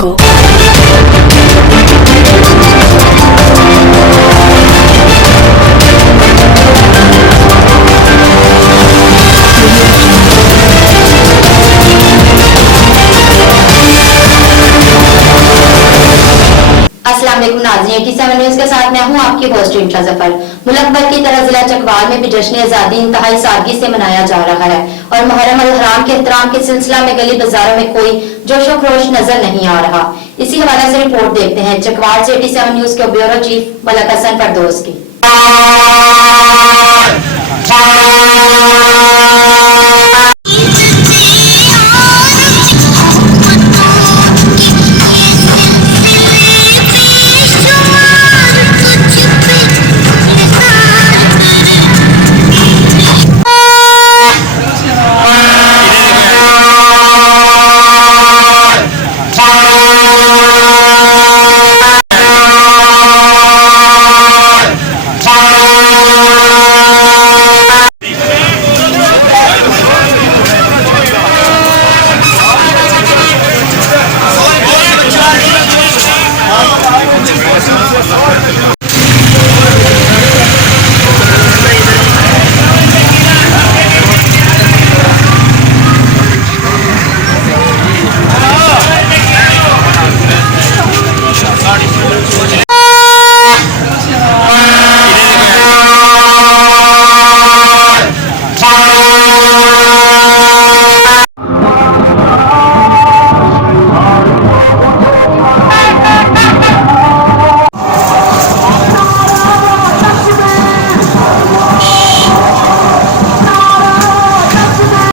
jungle. अस्सलाम वालेकुम नाज़रीन, 87 न्यूज़ के साथ मैं हूं आपकी होस्ट इंट्रा जफर। मुल्क भर की तरह जिला चकवाल में भी जश्न आजादी इंतहाई सादगी से मनाया जा रहा है और मुहर्रम अल हराम के एहतराम के सिलसिला में गली बाजारों में कोई जोशो खरोश नजर नहीं आ रहा। इसी हवाले से रिपोर्ट देखते हैं चकवाल से 87 न्यूज़ के ब्यूरो चीफ मलक हसन फरदौस की।